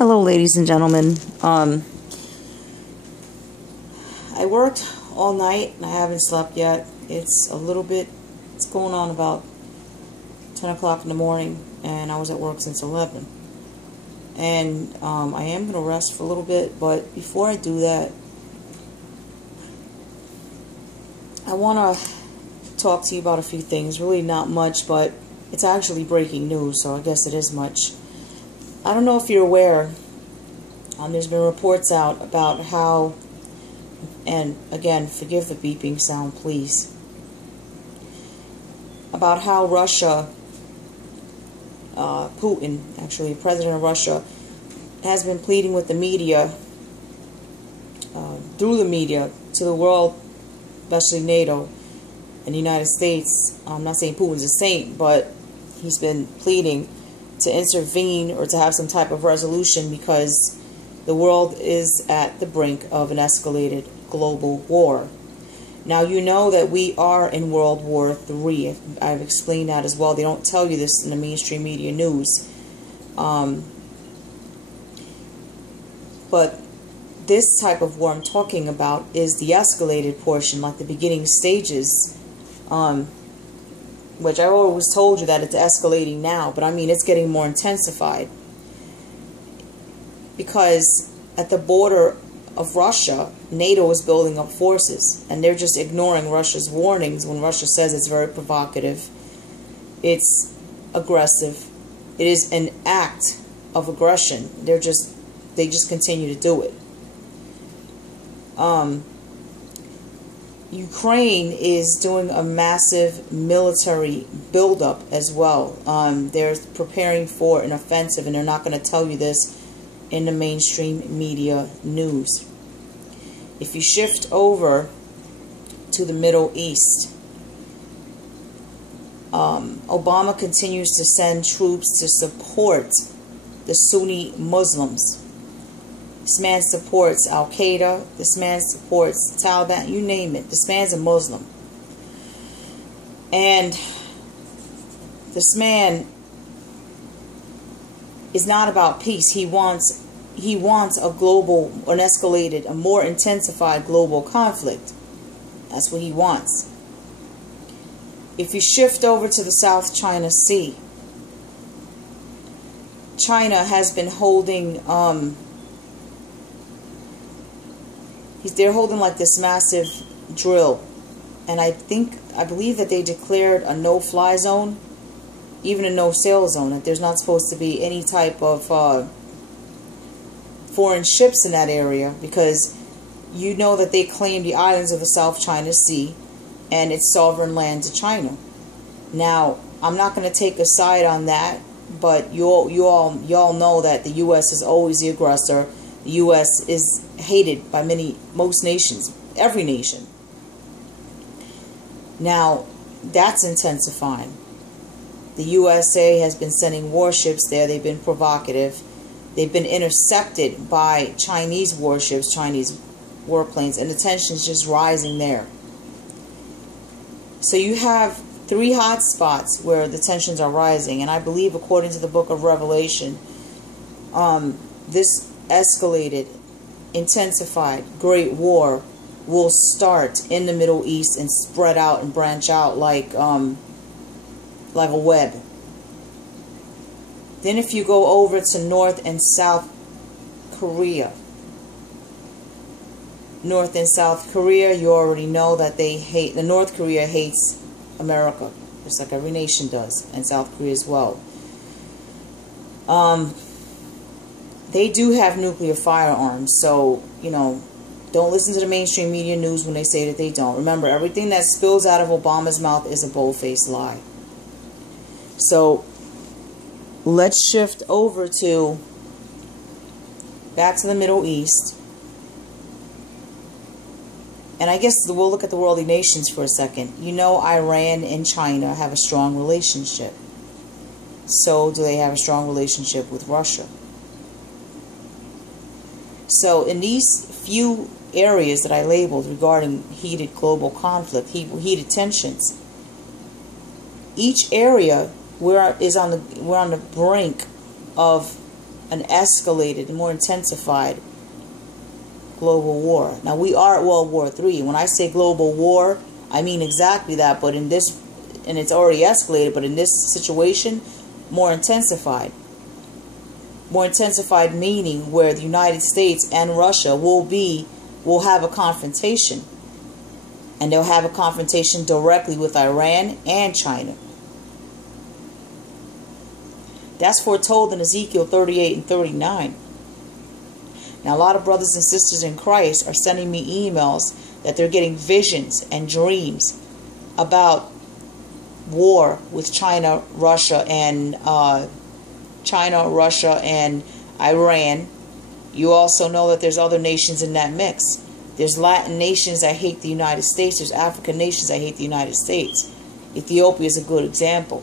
Hello, ladies and gentlemen. I worked all night and I haven't slept yet. It's going on about 10 o'clock in the morning, and I was at work since 11. And I am going to rest for a little bit, but before I do that, I want to talk to you about a few things. Really not much, but it's actually breaking news, so I guess it is much. I don't know if you're aware, there's been reports out about how, and again, forgive the beeping sound, please, about how Russia, Putin, actually, President of Russia, has been pleading with the media, through the media, to the world, especially NATO and the United States. I'm not saying Putin's a saint, but he's been pleading to intervene or to have some type of resolution because the world is at the brink of an escalated global war. Now, you know that we are in World War III. I've explained that as well. They don't tell you this in the mainstream media news. But this type of war I'm talking about is the escalated portion, like the beginning stages, which I always told you that it's escalating now, but I mean it's getting more intensified. Because at the border of Russia, NATO is building up forces, and they're just ignoring Russia's warnings when Russia says it's very provocative, it's aggressive, it is an act of aggression. They just continue to do it. Ukraine is doing a massive military buildup as well. They're preparing for an offensive, and they're not going to tell you this in the mainstream media news. If you shift over to the Middle East, Obama continues to send troops to support the Sunni Muslims. This man supports Al-Qaeda. This man supports Taliban. You name it. This man's a Muslim. And this man is not about peace. He wants a global, an escalated, a more intensified global conflict. That's what he wants. If you shift over to the South China Sea, China has been holding, they're holding like this massive drill. And I believe that they declared a no-fly zone, even a no-sail zone, that there's not supposed to be any type of foreign ships in that area, because you know that they claim the islands of the South China Sea and it's sovereign land to China. Now, I'm not going to take a side on that, but you all know that the U.S. is always the aggressor. The U.S. is hated by most nations, every nation. Now, that's intensifying. The USA has been sending warships there. They've been provocative. They've been intercepted by Chinese warships, Chinese warplanes, and the tension's just rising there. So you have 3 hot spots where the tensions are rising, and I believe, according to the book of Revelation, this escalated, intensified great war will start in the Middle East and spread out and branch out like a web. Then if you go over to North and South Korea, North and South Korea, you already know that North Korea hates America, just like every nation does, and South Korea as well. They do have nuclear firearms, so, don't listen to the mainstream media news when they say that they don't. Remember, everything that spills out of Obama's mouth is a bold-faced lie. So, let's shift over back to the Middle East. And I guess we'll look at the worldly nations for a second. You know, Iran and China have a strong relationship. So do they have a strong relationship with Russia? So in these few areas that I labeled regarding heated global conflict, heated tensions, each area we're on the brink of an escalated, more intensified global war. Now, we are at World War III. When I say global war, I mean exactly that, but in this, and it's already escalated, but in this situation, more intensified. More intensified meaning where the United States and Russia will have a confrontation. And they'll have a confrontation directly with Iran and China. That's foretold in Ezekiel 38 and 39. Now, a lot of brothers and sisters in Christ are sending me emails that they're getting visions and dreams about war with China, Russia, and Iran. You also know that there's other nations in that mix. There's Latin nations that hate the United States. There's African nations that hate the United States. Ethiopia is a good example.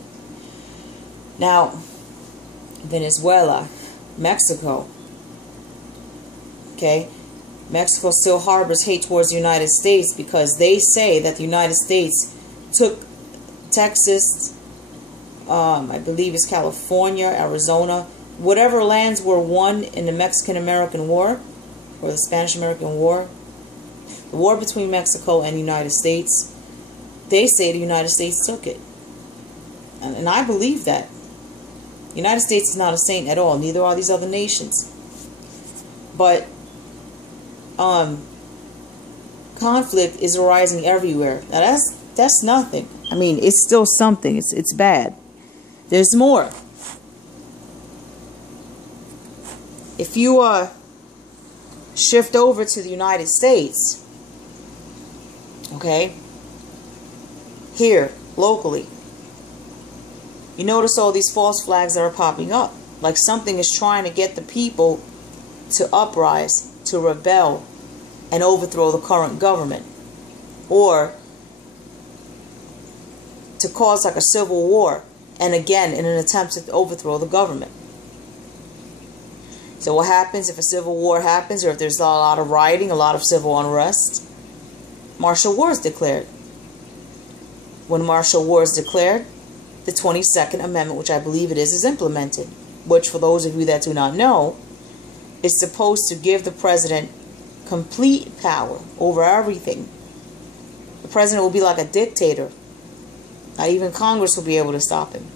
Now, Venezuela, Mexico. Okay, Mexico still harbors hate towards the United States because they say that the United States took Texas, I believe it's California, Arizona, whatever lands were won in the Mexican-American War, or the Spanish-American War, the war between Mexico and the United States. They say the United States took it. And I believe that. The United States is not a saint at all. Neither are these other nations. But conflict is arising everywhere. Now that's nothing. I mean, it's still something. It's bad. There's more. If you shift over to the United States, okay, here locally, you notice all these false flags that are popping up, like something is trying to get the people to uprise, to rebel, and overthrow the current government, or to cause like a civil war, and again in an attempt to overthrow the government. So what happens if a civil war happens, or if there's a lot of rioting, a lot of civil unrest? Martial law is declared. When martial law is declared, the 22nd Amendment, which I believe it is implemented, which for those of you that do not know, is supposed to give the president complete power over everything. The president will be like a dictator. Not even Congress will be able to stop him.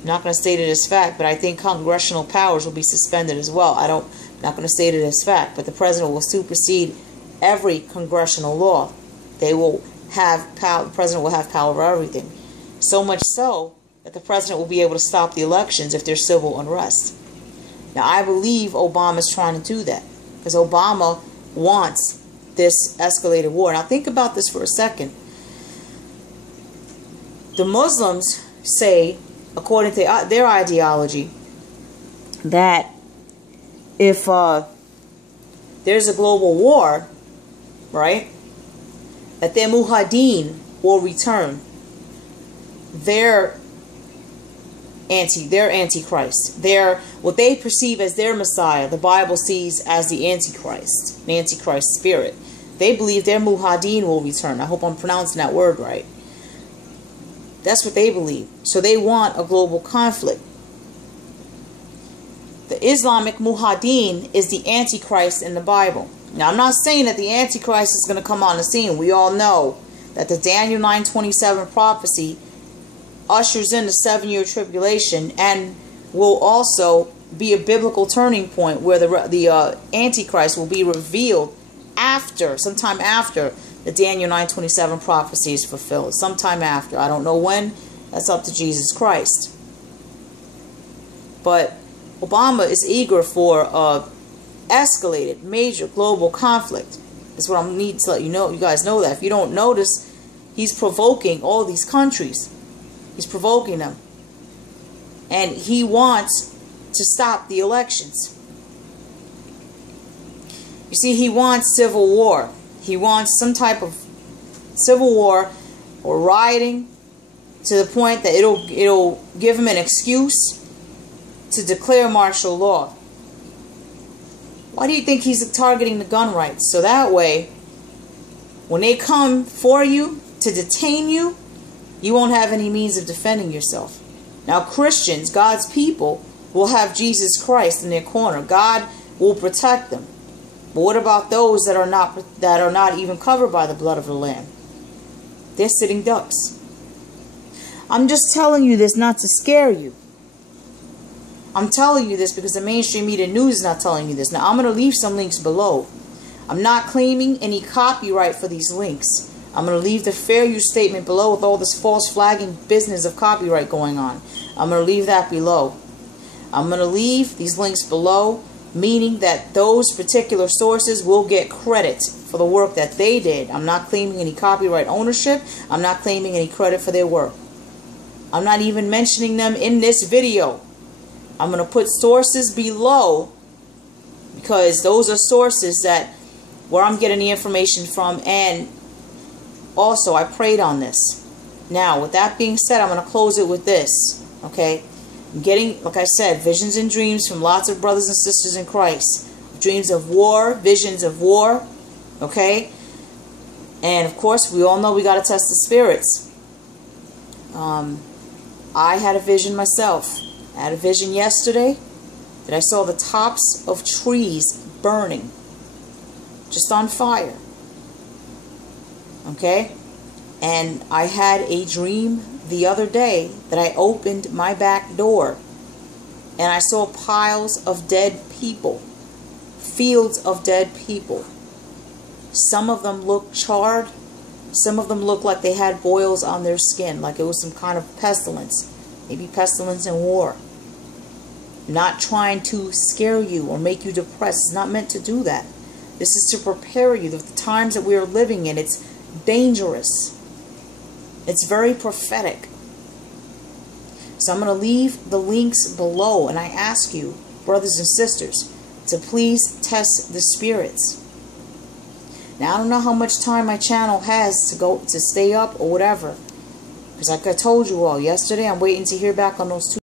I'm not going to state it as fact, but I think congressional powers will be suspended as well. I'm not going to state it as fact, but the president will supersede every congressional law. They will have power. The president will have power over everything. So much so that the president will be able to stop the elections if there's civil unrest. Now, I believe Obama is trying to do that because Obama wants this escalated war. Now, think about this for a second. The Muslims say, according to their ideology, that if there's a global war, right, that their muhadin will return. They're antichrist. They're what they perceive as their Messiah. The Bible sees as the antichrist, the antichrist spirit. They believe their muhadin will return. I hope I'm pronouncing that word right. That's what they believe. So they want a global conflict. The Islamic muhadin is the antichrist in the Bible. Now, I'm not saying that the antichrist is going to come on the scene. We all know that the Daniel 9:27 prophecy ushers in the 7-year tribulation and will also be a biblical turning point where the Antichrist will be revealed sometime after the Daniel 9:27 prophecy is fulfilled. Sometime after. I don't know when. That's up to Jesus Christ. But Obama is eager for escalated major global conflict. That's what I need to let you know. You guys know that. If you don't notice, he's provoking all these countries. He's provoking them. And he wants to stop the elections. You see, he wants civil war. He wants some type of civil war or rioting to the point that it'll give him an excuse to declare martial law. Why do you think he's targeting the gun rights? So that way, when they come for you to detain you, you won't have any means of defending yourself. Now, Christians, God's people, will have Jesus Christ in their corner. God will protect them. But what about those that are not even covered by the blood of the Lamb? They're sitting ducks. I'm just telling you this not to scare you. I'm telling you this because the mainstream media news is not telling you this. Now, I'm going to leave some links below. I'm not claiming any copyright for these links. I'm going to leave the fair use statement below with all this false flagging business of copyright going on. I'm going to leave that below. I'm going to leave these links below, meaning that those particular sources will get credit for the work that they did. I'm not claiming any copyright ownership. I'm not claiming any credit for their work. I'm not even mentioning them in this video. I'm going to put sources below because those are sources that where I'm getting the information from, and also I prayed on this. Now, with that being said, I'm going to close it with this. Okay, I'm getting, like I said, visions and dreams from lots of brothers and sisters in Christ. Dreams of war, visions of war. Okay, and of course we all know we got to test the spirits. I had a vision myself. I had a vision yesterday that I saw the tops of trees burning, just on fire. Okay? And I had a dream the other day that I opened my back door and I saw piles of dead people, fields of dead people. Some of them looked charred. Some of them looked like they had boils on their skin, like it was some kind of pestilence. Maybe pestilence and war. Not trying to scare you or make you depressed. It's not meant to do that. This is to prepare you. The times that we are living in, it's dangerous. It's very prophetic. So I'm going to leave the links below, and I ask you, brothers and sisters, to please test the spirits. Now, I don't know how much time my channel has to stay up or whatever. Because like I told you all yesterday, I'm waiting to hear back on those two